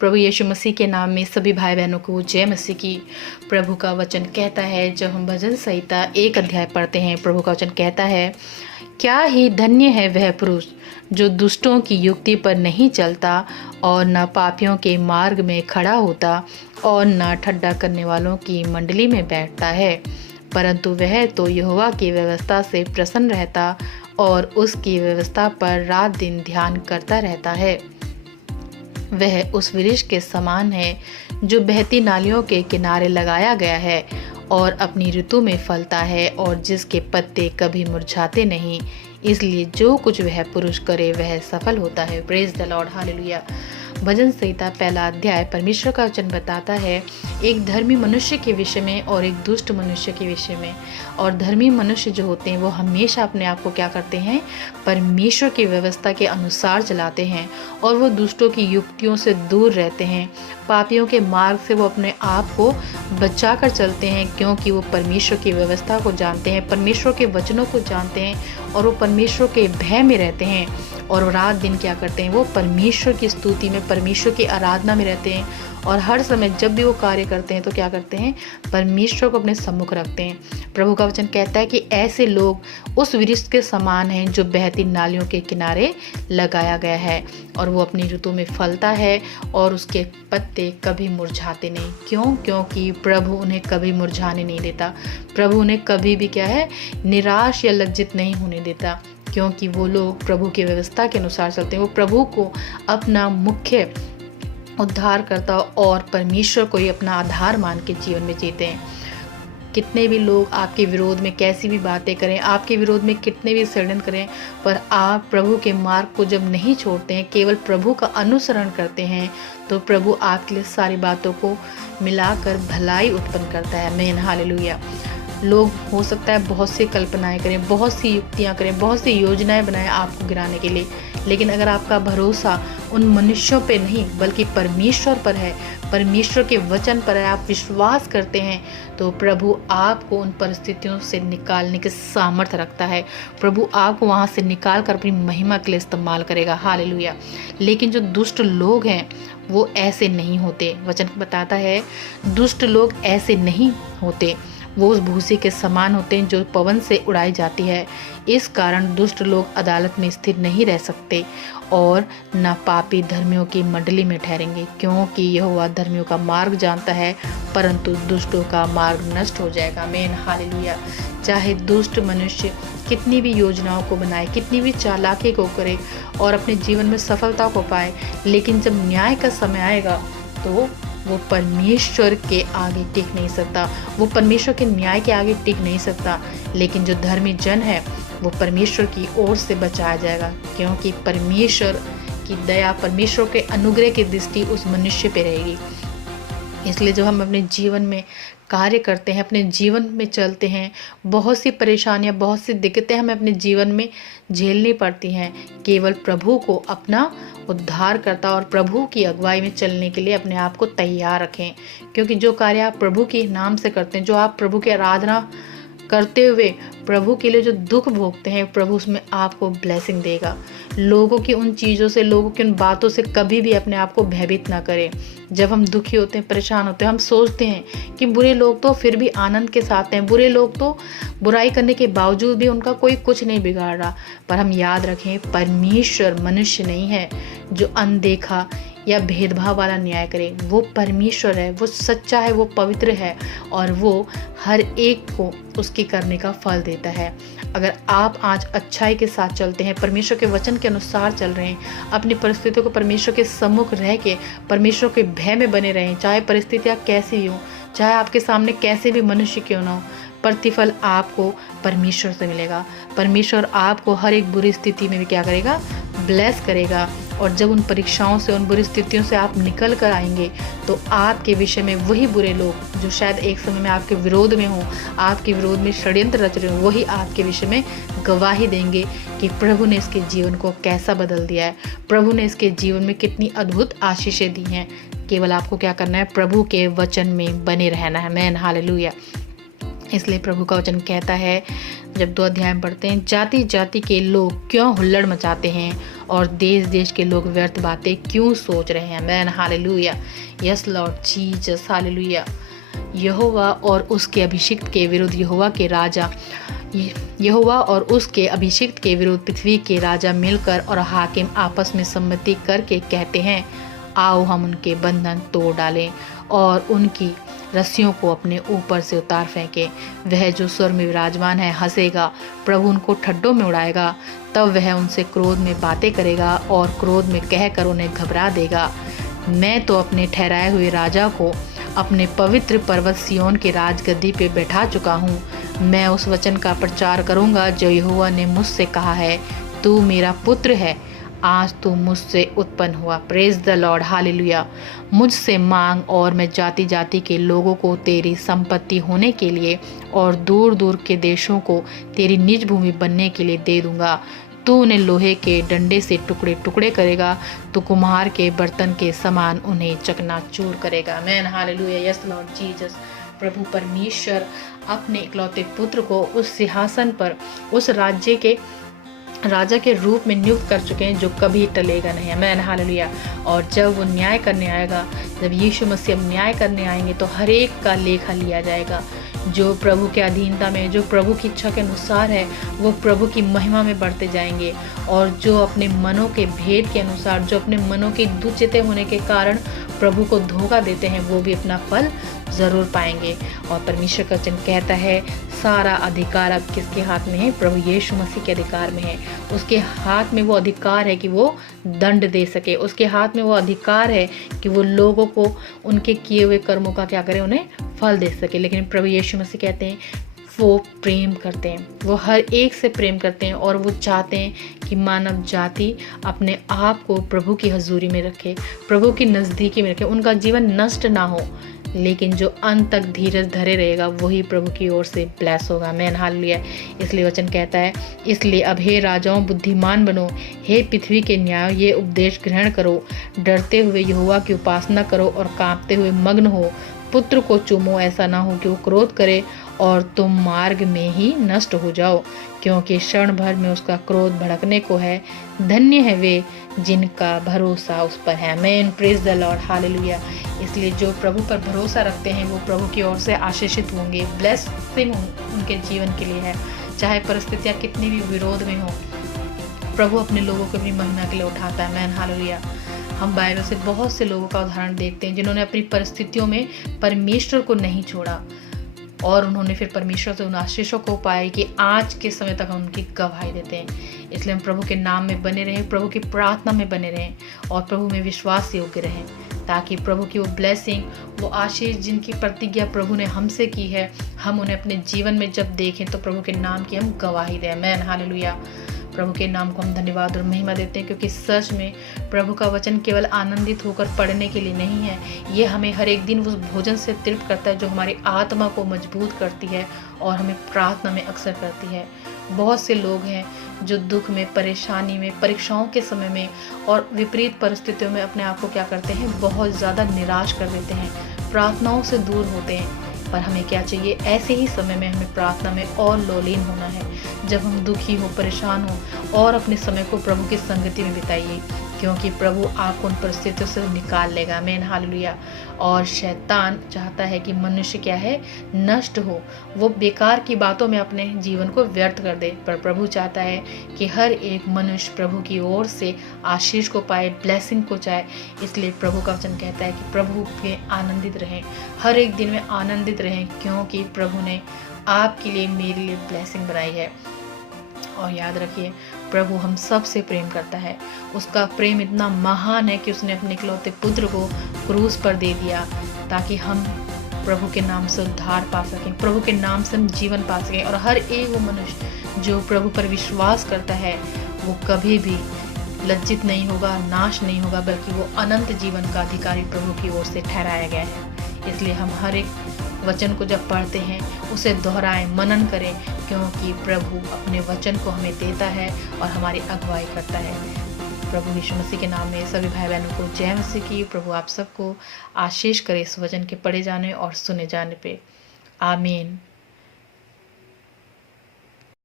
प्रभु यीशु मसीह के नाम में सभी भाई बहनों को जय मसीह की। प्रभु का वचन कहता है, जब हम भजन संहिता 1 अध्याय पढ़ते हैं, प्रभु का वचन कहता है, क्या ही धन्य है वह पुरुष जो दुष्टों की युक्ति पर नहीं चलता और न पापियों के मार्ग में खड़ा होता और न ठट्ठा करने वालों की मंडली में बैठता है, परंतु वह तो यहोवा की व्यवस्था से प्रसन्न रहता और उसकी व्यवस्था पर रात दिन ध्यान करता रहता है। वह उस वृक्ष के समान है जो बहती नालियों के किनारे लगाया गया है और अपनी ऋतु में फलता है और जिसके पत्ते कभी मुरझाते नहीं। इसलिए जो कुछ वह पुरुष करे वह सफल होता है। Praise the Lord, hallelujah. भजन संहिता 1 अध्याय परमेश्वर का वचन बताता है एक धर्मी मनुष्य के विषय में और एक दुष्ट मनुष्य के विषय में। और धर्मी मनुष्य जो होते हैं वो हमेशा अपने आप को क्या करते हैं, परमेश्वर की व्यवस्था के अनुसार चलाते हैं और वो दुष्टों की युक्तियों से दूर रहते हैं। पापियों के मार्ग से वो अपने आप को बचा कर चलते हैं, क्योंकि वो परमेश्वर की व्यवस्था को जानते हैं, परमेश्वर के वचनों को जानते हैं और वो परमेश्वर के भय में रहते हैं। और रात दिन क्या करते हैं, वो परमेश्वर की स्तुति में, परमेश्वर की आराधना में रहते हैं। और हर समय जब भी वो कार्य करते हैं तो क्या करते हैं, परमेश्वर को अपने सम्मुख रखते हैं। प्रभु का वचन कहता है कि ऐसे लोग उस वृक्ष के समान हैं जो बहती नालियों के किनारे लगाया गया है और वो अपनी ऋतु में फलता है और उसके पत्ते कभी मुरझाते नहीं। क्यों? क्योंकि प्रभु उन्हें कभी मुरझाने नहीं देता। प्रभु उन्हें कभी भी क्या है, निराश या लज्जित नहीं होने देता, क्योंकि वो लोग प्रभु की व्यवस्था के अनुसार चलते हैं। वो प्रभु को अपना मुख्य उद्धारकर्ता और परमेश्वर को ही अपना आधार मान के जीवन में जीते हैं। कितने भी लोग आपके विरोध में कैसी भी बातें करें, आपके विरोध में कितने भी षड्यंत्र करें, पर आप प्रभु के मार्ग को जब नहीं छोड़ते हैं, केवल प्रभु का अनुसरण करते हैं, तो प्रभु आपके लिए सारी बातों को मिलाकर भलाई उत्पन्न करता है। आमीन, हालेलुया। लोग हो सकता है बहुत सी कल्पनाएं करें, बहुत सी युक्तियां करें, बहुत सी योजनाएं बनाएं आपको गिराने के लिए, लेकिन अगर आपका भरोसा उन मनुष्यों पे नहीं बल्कि परमेश्वर पर है, परमेश्वर के वचन पर है, आप विश्वास करते हैं, तो प्रभु आपको उन परिस्थितियों से निकालने के सामर्थ्य रखता है। प्रभु आपको वहाँ से निकाल कर अपनी महिमा के लिए इस्तेमाल करेगा। हालेलुया। लेकिन जो दुष्ट लोग हैं वो ऐसे नहीं होते। वचन बताता है दुष्ट लोग ऐसे नहीं होते, वो उस भूसी के समान होते हैं जो पवन से उड़ाई जाती है। इस कारण दुष्ट लोग अदालत में स्थिर नहीं रह सकते और न पापी धर्मियों की मंडली में ठहरेंगे, क्योंकि यहोवा धर्मियों का मार्ग जानता है, परंतु दुष्टों का मार्ग नष्ट हो जाएगा। आमीन, हालेलुया। चाहे दुष्ट मनुष्य कितनी भी योजनाओं को बनाए, कितनी भी चालाकी को करे और अपने जीवन में सफलता को पाए, लेकिन जब न्याय का समय आएगा तो वो परमेश्वर के आगे टिक नहीं सकता, वो परमेश्वर के न्याय के आगे टिक नहीं सकता। लेकिन जो धर्मी जन है वो परमेश्वर की ओर से बचाया जाएगा, क्योंकि परमेश्वर की दया, परमेश्वर के अनुग्रह की दृष्टि उस मनुष्य पे रहेगी। इसलिए जब हम अपने जीवन में कार्य करते हैं, अपने जीवन में चलते हैं, बहुत सी परेशानियां, बहुत सी दिक्कतें हमें अपने जीवन में झेलनी पड़ती हैं। केवल प्रभु को अपना उद्धार करता और प्रभु की अगुवाई में चलने के लिए अपने आप को तैयार रखें, क्योंकि जो कार्य आप प्रभु के नाम से करते हैं, जो आप प्रभु की आराधना करते हुए प्रभु के लिए जो दुख भोगते हैं, प्रभु उसमें आपको ब्लेसिंग देगा। लोगों की उन चीज़ों से, लोगों की उन बातों से कभी भी अपने आप को भयभीत ना करें। जब हम दुखी होते हैं, परेशान होते हैं, हम सोचते हैं कि बुरे लोग तो फिर भी आनंद के साथ हैं, बुरे लोग तो बुराई करने के बावजूद भी उनका कोई कुछ नहीं बिगाड़ रहा। पर हम याद रखें, परमेश्वर मनुष्य नहीं है जो अनदेखा या भेदभाव वाला न्याय करे। वो परमेश्वर है, वो सच्चा है, वो पवित्र है और वो हर एक को उसकी करने का फल देता है। अगर आप आज अच्छाई के साथ चलते हैं, परमेश्वर के वचन के अनुसार चल रहे हैं, अपनी परिस्थितियों को परमेश्वर के सम्मुख रह के परमेश्वर के भय में बने रहें, चाहे परिस्थितियाँ कैसी भी हों, चाहे आपके सामने कैसे भी मनुष्य क्यों ना हो, प्रतिफल आपको परमेश्वर से मिलेगा। परमेश्वर आपको हर एक बुरी स्थिति में भी क्या करेगा, ब्लेस करेगा। और जब उन परीक्षाओं से, उन बुरी स्थितियों से आप निकल कर आएंगे, तो आपके विषय में वही बुरे लोग जो शायद एक समय में आपके विरोध में हों, आपके विरोध में षड्यंत्र रच रहे हों, वही आपके विषय में गवाही देंगे कि प्रभु ने इसके जीवन को कैसा बदल दिया है, प्रभु ने इसके जीवन में कितनी अद्भुत आशीषें दी हैं। केवल आपको क्या करना है, प्रभु के वचन में बने रहना है। आमीन, हालेलुया। इसलिए प्रभु का वचन कहता है, जब 2 अध्याय में पढ़ते हैं, जाति जाति के लोग क्यों हुल्लड़ मचाते हैं और देश देश के लोग व्यर्थ बातें क्यों सोच रहे हैं। Man hallelujah, yes Lord Jesus, hallelujah. यहोवा और उसके अभिषिक्त के विरुद्ध यहोवा और उसके अभिषिक्त के विरुद्ध पृथ्वी के राजा मिलकर और हाकिम आपस में सम्मति करके कहते हैं, आओ हम उनके बंधन तोड़ डालें और उनकी रस्सियों को अपने ऊपर से उतार फेंके। वह जो स्वर में विराजमान है हंसेगा, प्रभु उनको ठड्डों में उड़ाएगा। तब वह उनसे क्रोध में बातें करेगा और क्रोध में कहकर उन्हें घबरा देगा। मैं तो अपने ठहराए हुए राजा को अपने पवित्र पर्वत सिय्योन के राजगद्दी पे बैठा चुका हूँ। मैं उस वचन का प्रचार करूँगा जो यहोवा ने मुझसे कहा है, तू मेरा पुत्र है, आज तू मुझसे उत्पन्न हुआ। Praise the Lord, hallelujah. मुझसे मांग और मैं जाति जाति के लोगों को तेरी संपत्ति होने के लिए और दूर दूर के देशों को तेरी निज भूमि बनने के लिए दे दूंगा। तू उन्हें लोहे के डंडे से टुकड़े टुकड़े करेगा, तो कुम्हार के बर्तन के समान उन्हें चकनाचूर करेगा। Man hallelujah, yes Lord Jesus. प्रभु परमेश्वर अपने इकलौते पुत्र को उस सिंहासन पर उस राज्य के राजा के रूप में नियुक्त कर चुके हैं जो कभी टलेगा नहीं। Man hallelujah. और जब वो न्याय करने आएगा, जब यीशु मसीह अब न्याय करने आएंगे, तो हर एक का लेखा लिया जाएगा। जो प्रभु के अधीनता में, जो प्रभु की इच्छा के अनुसार है, वो प्रभु की महिमा में बढ़ते जाएंगे। और जो अपने मनों के भेद के अनुसार, जो अपने मनों के दुचिते होने के कारण प्रभु को धोखा देते हैं, वो भी अपना फल ज़रूर पाएंगे। और परमेश्वर का वचन कहता है, सारा अधिकार अब किसके हाथ में है? प्रभु यीशु मसीह के अधिकार में है। उसके हाथ में वो अधिकार है कि वो दंड दे सके। उसके हाथ में वो अधिकार है कि वो लोगों को उनके किए हुए कर्मों का क्या करे, उन्हें फल दे सके। लेकिन प्रभु यीशु मसीह कहते हैं वो प्रेम करते हैं, वो हर एक से प्रेम करते हैं और वो चाहते हैं कि मानव जाति अपने आप को प्रभु की हजूरी में रखे, प्रभु की नज़दीकी में रखे, उनका जीवन नष्ट ना हो। लेकिन जो अंत तक धीरज धरे रहेगा वही प्रभु की ओर से ब्लेस होगा। Man hallelujah. इसलिए वचन कहता है, इसलिए अब हे राजाओं बुद्धिमान बनो, हे पृथ्वी के न्याय ये उपदेश ग्रहण करो, डरते हुए यहोवा की उपासना करो और कांपते हुए मग्न हो। पुत्र को चूमो, ऐसा ना हो कि वो क्रोध करे और तुम मार्ग में ही नष्ट हो जाओ, क्योंकि क्षण भर में उसका क्रोध भड़कने को है। धन्य है वे जिनका भरोसा उस पर है। आमीन, प्रेज द लॉर्ड, हालेलुया। इसलिए जो प्रभु पर भरोसा रखते हैं वो प्रभु की ओर से आशीषित होंगे। ब्लेसिंग उनके जीवन के लिए है, चाहे परिस्थितियाँ कितनी भी विरोध में हो, प्रभु अपने लोगों को अपनी महिमा के लिए उठाता है। Man hallelujah. हम बाइबल से बहुत से लोगों का उदाहरण देखते हैं जिन्होंने अपनी परिस्थितियों में परमेश्वर को नहीं छोड़ा और उन्होंने फिर परमेश्वर से उन आशीषों को पाए कि आज के समय तक हम उनकी गवाही देते हैं। इसलिए हम प्रभु के नाम में बने रहें, प्रभु की प्रार्थना में बने रहें और प्रभु में विश्वास योग्य रहें, ताकि प्रभु की वो ब्लेसिंग, वो आशीष जिनकी प्रतिज्ञा प्रभु ने हमसे की है, हम उन्हें अपने जीवन में जब देखें तो प्रभु के नाम की हम गवाही दें। आमीन, हालेलुया। प्रभु के नाम को हम धन्यवाद और महिमा देते हैं, क्योंकि सच में प्रभु का वचन केवल आनंदित होकर पढ़ने के लिए नहीं है, ये हमें हर एक दिन उस भोजन से तृप्त करता है जो हमारी आत्मा को मजबूत करती है और हमें प्रार्थना में अक्सर करती है। बहुत से लोग हैं जो दुख में, परेशानी में, परीक्षाओं के समय में और विपरीत परिस्थितियों में अपने आप को क्या करते हैं, बहुत ज़्यादा निराश कर देते हैं, प्रार्थनाओं से दूर होते हैं। पर हमें क्या चाहिए, ऐसे ही समय में हमें प्रार्थना में और लोलीन होना है। जब हम दुखी हो, परेशान हो, और अपने समय को प्रभु की संगति में बिताइए, क्योंकि प्रभु आपको उन परिस्थितियों से निकाल लेगा। आमीन, हालेलुया। और शैतान चाहता है कि मनुष्य क्या है, नष्ट हो, वो बेकार की बातों में अपने जीवन को व्यर्थ कर दे। पर प्रभु चाहता है कि हर एक मनुष्य प्रभु की ओर से आशीष को पाए, ब्लेसिंग को चाहे। इसलिए प्रभु का वचन कहता है कि प्रभु में आनंदित रहें, हर एक दिन में आनंदित रहें, क्योंकि प्रभु ने आपके लिए, मेरे लिए ब्लेसिंग बनाई है। और याद रखिए, प्रभु हम सब से प्रेम करता है। उसका प्रेम इतना महान है कि उसने अपने इकलौते पुत्र को क्रूस पर दे दिया, ताकि हम प्रभु के नाम से उद्धार पा सकें, प्रभु के नाम से हम जीवन पा सकें। और हर एक वो मनुष्य जो प्रभु पर विश्वास करता है वो कभी भी लज्जित नहीं होगा, नाश नहीं होगा, बल्कि वो अनंत जीवन का अधिकारी प्रभु की ओर से ठहराया गया है। इसलिए हम हर एक वचन को जब पढ़ते हैं उसे दोहराएं, मनन करें, क्योंकि प्रभु अपने वचन को हमें देता है और हमारी अगुवाई करता है। प्रभु यीशु मसीह के नाम में सभी भाई बहनों को जय मसीह की। प्रभु आप सबको आशीष करे इस वचन के पढ़े जाने और सुने जाने पे। आमीन।